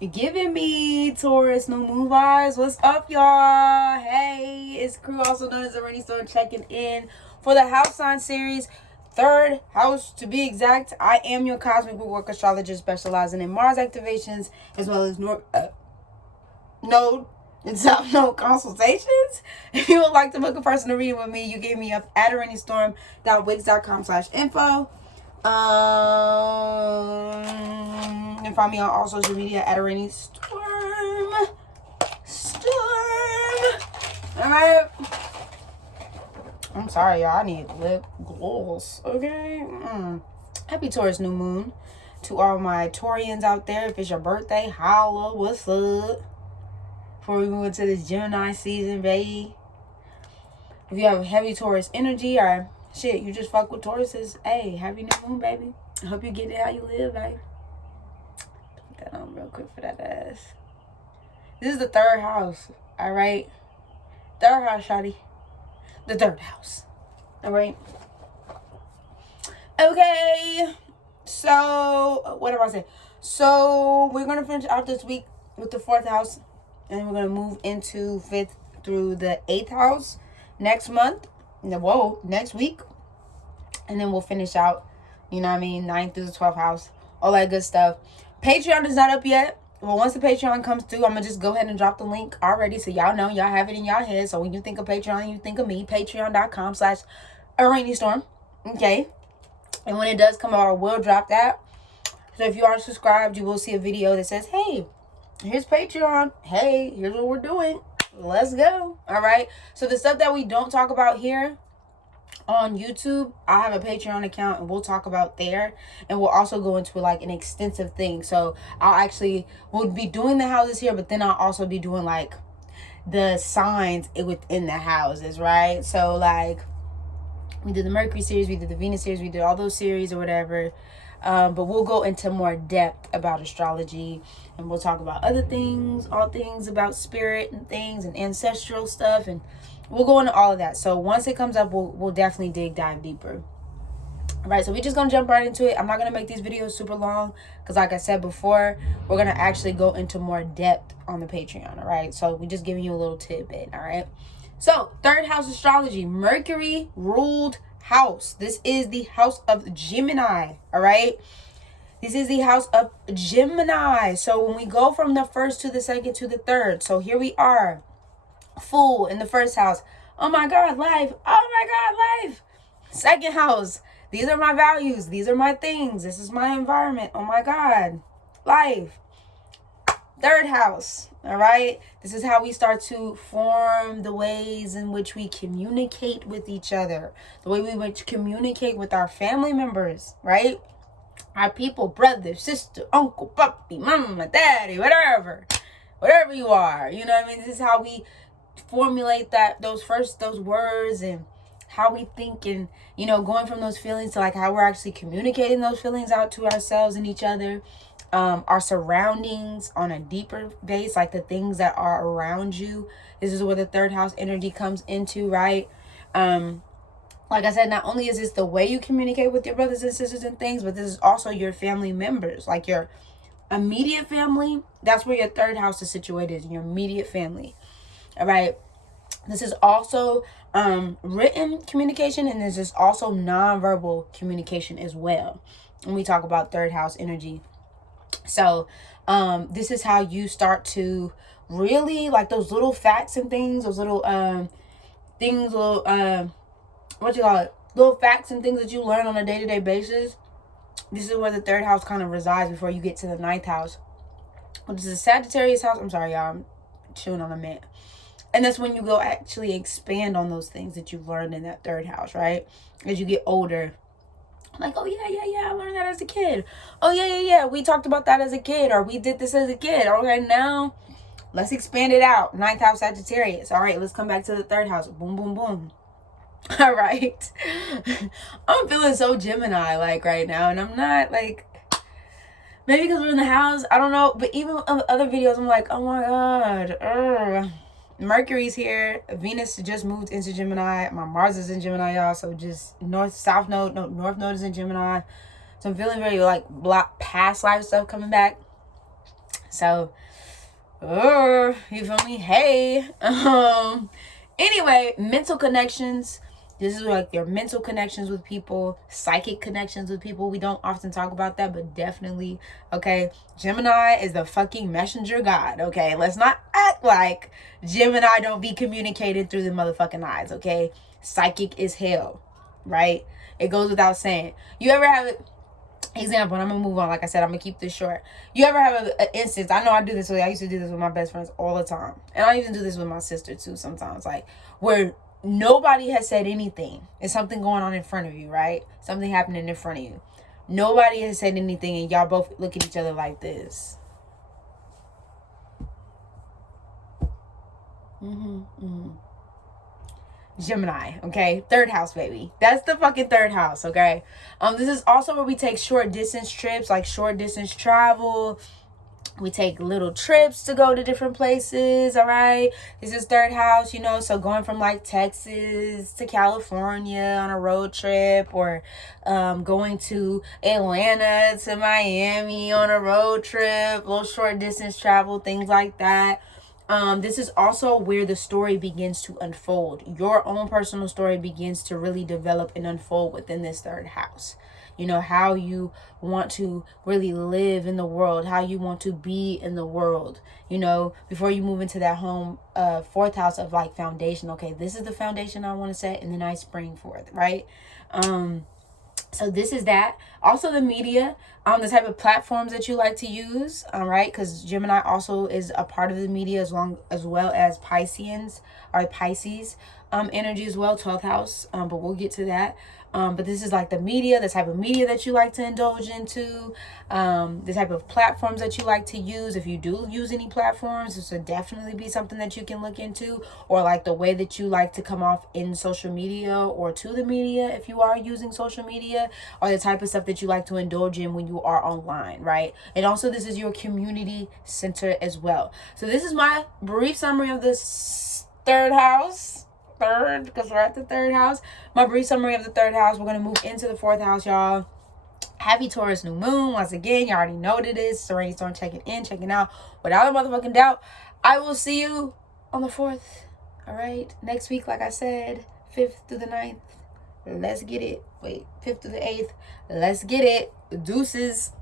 You're giving me Taurus new moon vibes. What's up, y'all? Hey, it's Crew, also known as Araneae Storm, checking in for the house sign series. Third house, to be exact. I am your Cosmic Rootwork astrologist specializing in Mars activations as well as Node and South Node consultations. If you would like to book a personal reading with me, you give me up at araneastorm.wix.com/info. And find me on all social media at Araneae Storm. Alright. I'm sorry, y'all. I need lip gloss. Okay. Happy Taurus new moon to all my Taurians out there. If it's your birthday, holla. What's up? Before we move into this Gemini season, baby. If you have heavy Taurus energy or shit, you just fuck with Tauruses, hey, happy new moon, baby. I hope you get it how you live, baby. Put that on real quick for that ass. This is the third house, alright? Third house, shawty. The third house. Alright? Okay. So, what do I say? So, we're going to finish out this week with the fourth house. And we're going to move into fifth through the 8th house next month. Next week. And then we'll finish out, you know what I mean, 9th through the 12th house. All that good stuff. Patreon is not up yet. Well, once the Patreon comes through, I'm going to just go ahead and drop the link already. So y'all know, y'all have it in y'all head. So when you think of Patreon, you think of me. Patreon.com/Araneae Storm. Okay. And when it does come out, I will drop that. So if you are subscribed, you will see a video that says, hey, here's Patreon. Hey, here's what we're doing. Let's go. All right. So the stuff that we don't talk about here on YouTube, I have a Patreon account and we'll talk about there. And we'll also go into like an extensive thing. So we'll be doing the houses here, but then I'll also be doing like the signs within the houses, right? So like we did the Mercury series, we did the Venus series, we did all those series or whatever. But we'll go into more depth about astrology and we'll talk about other things, all things about spirit and things and ancestral stuff, and we'll go into all of that. So once it comes up, we'll definitely dive deeper. All right, so we're just gonna jump right into it. I'm not gonna make these videos super long because like I said before, we're gonna actually go into more depth on the Patreon. All right, so we're just giving you a little tidbit. All right, so third house astrology, Mercury ruled house. This is the house of Gemini. All right, this is the house of Gemini. So when we go from the first to the second to the third, so here we are, Fool in the first house. Oh my God, life. Oh my God, life. Second house. These are my values. These are my things. This is my environment. Oh my God, life. Third house. All right. This is how we start to form the ways in which we communicate with each other, the way we would communicate with our family members, right? Our people, brother, sister, uncle, puppy, mama, daddy, whatever you are. You know what I mean? This is how we formulate those words and how we think, and you know, going from those feelings to like how we're actually communicating those feelings out to ourselves and each other. Our surroundings on a deeper base, like the things that are around you. This is where the third house energy comes into, right? Like I said, not only is this the way you communicate with your brothers and sisters and things, but this is also your family members, like your immediate family. That's where your third house is situated, in your immediate family. All right. This is also written communication, and this is also nonverbal communication as well when we talk about third house energy. So this is how you start to really, like, those little facts and things, those little things, little little facts and things that you learn on a day-to-day basis. This is where the third house kind of resides before you get to the 9th house, which is the Sagittarius house. I'm sorry, y'all, I'm chewing on a mint. And that's when you go actually expand on those things that you've learned in that third house, right? As you get older. Like, oh, yeah, I learned that as a kid. Oh, yeah, we talked about that as a kid. Or we did this as a kid. Okay, now let's expand it out. 9th house Sagittarius. All right, let's come back to the third house. Boom, boom, boom. All right. I'm feeling so Gemini, like, right now. And I'm not, like, maybe because we're in the house. I don't know. But even other videos, I'm like, oh, my God. Mercury's here. Venus just moved into Gemini. My Mars is in Gemini, y'all. So just north node is in Gemini. So I'm feeling very like past life stuff coming back. So, you feel me? Hey. Anyway, mental connections. This is like your mental connections with people, psychic connections with people. We don't often talk about that, but definitely, okay? Gemini is the fucking messenger god, okay? Let's not act like Gemini don't be communicated through the motherfucking eyes, okay? Psychic is hell, right? It goes without saying. You ever have it? Example, and I'm gonna move on. Like I said, I'm gonna keep this short. You ever have an instance? I know I do this with. I used to do this with my best friends all the time, and I even do this with my sister too sometimes. Like where nobody has said anything. It's something going on in front of you, right? Something happening in front of you. Nobody has said anything, and y'all both look at each other like this. Gemini, okay? Third house, baby. That's the fucking third house, okay? This is also where we take short distance trips, like short distance travel. We take little trips to go to different places, all right? This is third house, you know, so going from like Texas to California on a road trip, or going to Atlanta to Miami on a road trip, little short distance travel, things like that. This is also where the story begins to unfold. Your own personal story begins to really develop and unfold within this third house. You know, how you want to really live in the world, how you want to be in the world, you know, before you move into that home, fourth house of like foundation. Okay, this is the foundation I want to set, and then I spring forth, right? So this is that. Also the media, the type of platforms that you like to use, right? Because Gemini also is a part of the media, as well as Pisces energy as well, 12th house. But we'll get to that. But this is like the media, the type of media that you like to indulge into, the type of platforms that you like to use. If you do use any platforms, this would definitely be something that you can look into, or like the way that you like to come off in social media or to the media if you are using social media, or the type of stuff that you like to indulge in when you are online, right? And also this is your community center as well. So this is my brief summary of this third house. Because we're at the third house. My brief summary of the third house. We're going to move into the fourth house, y'all. Happy Taurus new moon. Once again, you already know what it is. Serenity storm checking in, checking out. Without a motherfucking doubt, I will see you on the 4th. All right. Next week, like I said, 5th through the 9th. Let's get it. Wait, 5th through the 8th. Let's get it. Deuces.